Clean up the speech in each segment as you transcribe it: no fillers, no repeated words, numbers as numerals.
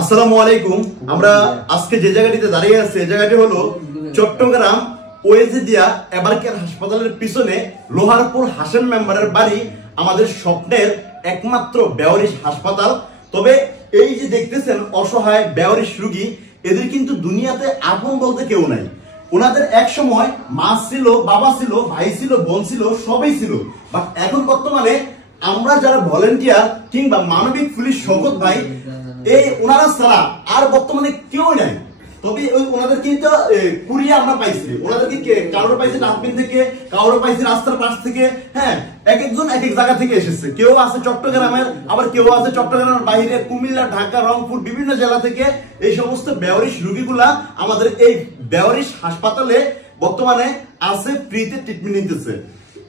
আসসালামু আলাইকুম। আমরা আজকে যে জায়গাটিতে দাঁড়িয়ে আছি এই জায়গাটি হলো চট্টগ্রাম ওয়েজিদিয়া এবারকেয়ার হাসপাতালের পিছনে লোহারপুর হাসেম মেম্বারের বাড়ি, আমাদের স্বপ্নের একমাত্র বেওয়ারিশ হাসপাতাল। তবে এই যে দেখতেছেন অসহায় বেওয়ারিশ রোগী, এদের কিন্তু দুনিয়াতে আপন বলতে কেউ নাই। ওনাদের এক সময় মা ছিল, বাবা ছিল, ভাই ছিল, বোন ছিল, সবই ছিল। বাট এখন বর্তমানে আমরা যারা ভলেন্টিয়ার কিংবা মানবিক পুলিশ শওকত ভাই, এই ওনারা ছাড়া আর বর্তমানে কেউ নাই। তবে ওই ওনাদের কিন্তু কুড়িয়ে আমরা পাইছি, ওনাদেরকে কারোর পাইছি নাগবিন থেকে, কারোর পাইছি রাস্তার পাশ থেকে। হ্যাঁ, এক একজন এক এক জায়গা থেকে এসেছে। কেউ আছে চট্টগ্রামের, আবার কেউ আছে চট্টগ্রামের বাইরে, কুমিল্লা, ঢাকা, রংপুর, বিভিন্ন জেলা থেকে। এই সমস্ত বেওয়ারিশ রোগীগুলা আমাদের এই বেওয়ারিশ হাসপাতালে বর্তমানে আছে, ফ্রিতে ট্রিটমেন্ট নিতেছে।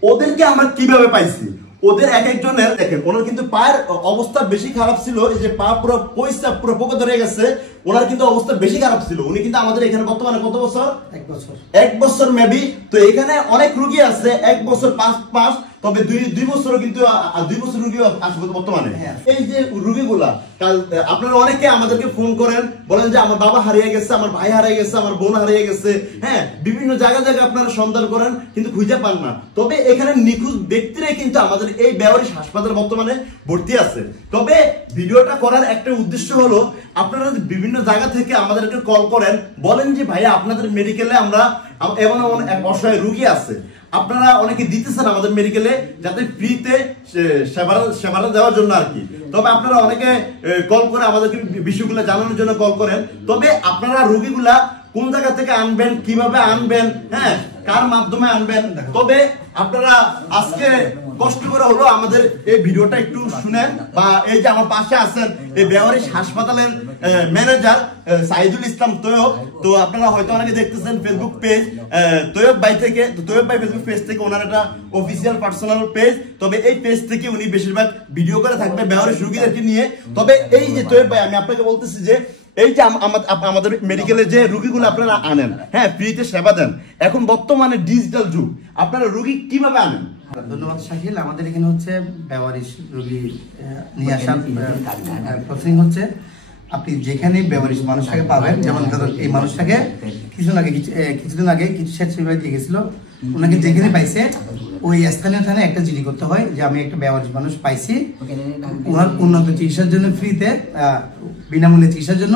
ওদেরকে আমরা কিভাবে পাইছি? ওদের এক একজনের দেখেন, ওনার কিন্তু পায়ের অবস্থা বেশি খারাপ ছিল। এই যে পা পুরো পয়সা পুরো পোকা ধরে গেছে, ওনার কিন্তু অবস্থা বেশি খারাপ ছিল। উনি কিন্তু আমাদের এখানে বর্তমানে কত বছর? এক বছর মেবি। তো এখানে অনেক রোগী আছে 1 বছর 5 মাস, তবে 2 বছরও কিন্তু 2 বছর রোগী আছে বর্তমানে। এই যে রোগীগুলা, আপনারা অনেকে আমাদেরকে ফোন করেন, বলেন যে আমার বাবা হারিয়ে গেছে, আমার ভাই হারিয়ে গেছে, আমার বোন হারিয়ে গেছে। হ্যাঁ, বিভিন্ন জায়গায় আপনারা সন্ধান করেন কিন্তু খুঁজে পান না। তবে এখানে নিখোঁজ ব্যক্তিরাই কিন্তু আমাদের এই বেওয়ারিশ হাসপাতালে বর্তমানে ভর্তি আছে। তবে ভিডিওটা করার একটা উদ্দেশ্য হলো, আপনারা বিভিন্ন জায়গা থেকে আমাদেরকে কল করেন, বলেন যে ভাইয়া আপনাদের মেডিকেলে আমরা এমন এমন এক অসহায় রোগী আছে, আপনারা অনেকে দিতেছেন আমাদের মেডিকেলে যাতে ফ্রিতে সেবা দেওয়ার জন্য আর কি। তবে আপনারা অনেকে কল করে আমাদেরকে বিষয়গুলো জানানোর জন্য কল করেন। তবে আপনারা রোগীগুলা কোন জায়গা থেকে আনবেন, কিভাবে আনবেন, হ্যাঁ, কার মাধ্যমে আনবেন, তবে আপনারা আজকে কষ্ট করে হলো আমাদের এই ভিডিওটা একটু শুনেন। বা এই যে আমার পাশে আছেন এই বেওয়ারিশ হাসপাতালের ম্যানেজার সাইদুল ইসলাম তৈয়ব। তো আপনারা হয়তো অনেকে দেখতেছেন ফেসবুক পেজ তৈয়ব ভাই থেকে। তো তৈয়ব ভাই ফেসবুক পেজ থেকে ওনার একটা অফিসিয়াল পার্সোনাল পেজ। তবে এই পেজ থেকে উনি বেশিরভাগ ভিডিও করে থাকবে বেওয়ারিশ রোগীদেরকে নিয়ে। তবে এই যে তৈয়ব ভাই, আমি আপনাকে বলতেছি যে এই যে আমাদের মেডিকেলে যে রোগীগুলো আপনারা আনেন, হ্যাঁ, ফ্রিতে সেবা দেন। এখন বর্তমানে ডিজিটাল যুগ, আপনারা রোগী কিভাবে আনেন? ধন্যবাদ শাকিল। আমাদের এখানে হচ্ছে বেওয়ারিশ রোগী নিয়ে আসার প্রসেসিং হচ্ছে, আপনি যেখানে বেওয়ারিশ মানুষটাকে পাবেন, যেমন এই মানুষটাকে কিছুদিন আগে কিছু স্বেচ্ছাসেবী দিয়ে গেছিল, ওনাকে যেখানে পাইছে ওই স্থানীয় থানায় একটা জিডি করতে হয় যে আমি একটা বেওয়ারিশ মানুষ পাইছি, ওনার উন্নত চিকিৎসার জন্য ফ্রিতে বিনামূল্যে চিকিৎসার জন্য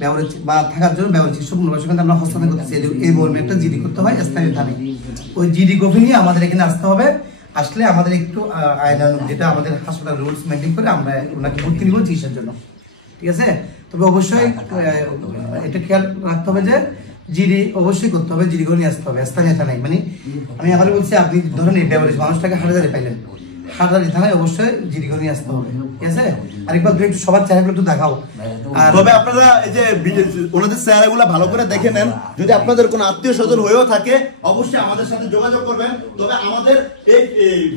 বেওয়ারিশ বা থাকার জন্য বেওয়ারিশ চিকিৎসা পুনর্বাসন আমরা হস্তান্তর করতেছি। এই মর্মে একটা জিডি করতে হয় স্থানীয় থানায়। ওই জিডি কপি নিয়ে আমাদের এখানে আসতে হবে। আসলে আমাদের একটু আইনানুগ, যেটা আমাদের হাসপাতাল রুলস মেনটেন করে আমরা ওনাকে ভর্তি নিব চিকিৎসার জন্য, ঠিক আছে? তবে অবশ্যই এটা খেয়াল রাখতে হবে যে জিডি অবশ্যই করতে হবে, জিডি করে নিয়ে আসতে হবে স্থানীয় থানায়। মানে আমি আবার বলছি, আপনি ধরেন এই বেওয়ারিশ মানুষটাকে হাটাজারি পাইলেন, হাটাজারি থানায় অবশ্যই জিডি করে নিয়ে আসতে হবে, ঠিক আছে? আরেকবার একটু সবার চেহারাগুলো একটু দেখাও। তবে আপনারা এই যে ওনাদের চেহারাগুলো ভালো করে দেখে নেন। যদি আপনাদের কোনো আত্মীয় স্বজন হয়েও থাকে অবশ্যই আমাদের সাথে যোগাযোগ করবেন। তবে আমাদের এই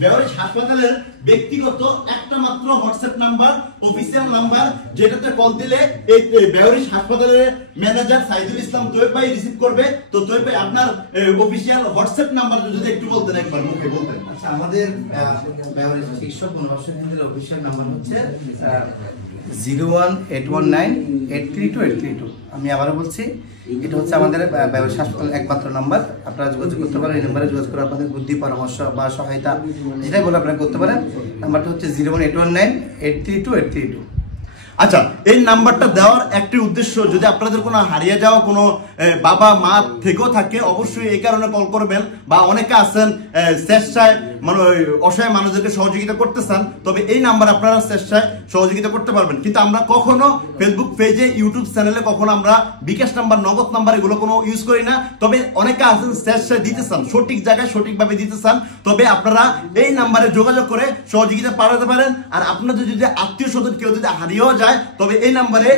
বেওয়ারিশ হাসপাতালের ব্যক্তিগত একটা মাত্র হোয়াটসঅ্যাপ নাম্বার, অফিসিয়াল নাম্বার, যেটাতে কল দিলে এই বেওয়ারিশ হাসপাতালের ম্যানেজার সাইদুল ইসলাম তৈয়ব ভাই রিসিভ করবে। তো তৈয়ব ভাই, আপনার অফিসিয়াল হোয়াটসঅ্যাপ নাম্বার যদি একটু বলতেন, একবার মুখে বলতেন। আচ্ছা, আমাদের বেওয়ারিশ চিকিৎসা পুনর্বাসন কেন্দ্রের অফিসিয়াল নাম্বার হচ্ছে 01819832832। আমি আবারও বলছি, এটা হচ্ছে আমাদের বেওয়ারিশ হাসপাতাল একমাত্র নাম্বার। আপনারা যোগাযোগ করতে পারেন, এই নাম্বারে যোগাযোগ করে আপনাদের বুদ্ধি পরামর্শ বা সহায়তা যেটাই বলে আপনারা করতে পারেন। নাম্বারটা হচ্ছে 01819832832। আচ্ছা, এই নাম্বারটা দেওয়ার একটি উদ্দেশ্য, যদি আপনাদের কোনো হারিয়ে যাওয়া কোনো বাবা মা থেকেও থাকে অবশ্যই এই কারণে কল করবেন। বা অনেকে আছেন স্বেচ্ছায় মানে অসহায় মানুষদেরকে সহযোগিতা করতে চান, তবে এই নাম্বার আপনারা স্বেচ্ছায় সহযোগিতা করতে পারবেন। কিন্তু আমরা কখনো ফেসবুক পেজে, ইউটিউব চ্যানেলে কখনো আমরা বিকাশ নাম্বার, নগদ নাম্বার এগুলো কোনো ইউজ করি না। তবে অনেকে আছেন স্বেচ্ছায় দিতে চান, সঠিক জায়গায় সঠিকভাবে দিতে চান, তবে আপনারা এই নাম্বারে যোগাযোগ করে সহযোগিতা পাঠাতে পারেন। আর আপনাদের যদি আত্মীয় স্বজন কেউ যদি হারিয়েও যায়, তবে এই নাম্বারে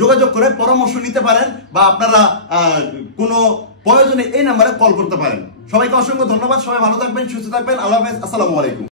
যোগাযোগ করে পরামর্শ নিতে পারেন, বা আপনারা কোনো প্রয়োজনে এই নাম্বারে কল করতে পারেন। সবাইকে অসংখ্য ধন্যবাদ। সবাই ভালো থাকবেন, সুস্থ থাকবেন। আল্লাহ হাফেজ। আসসালামু আলাইকুম।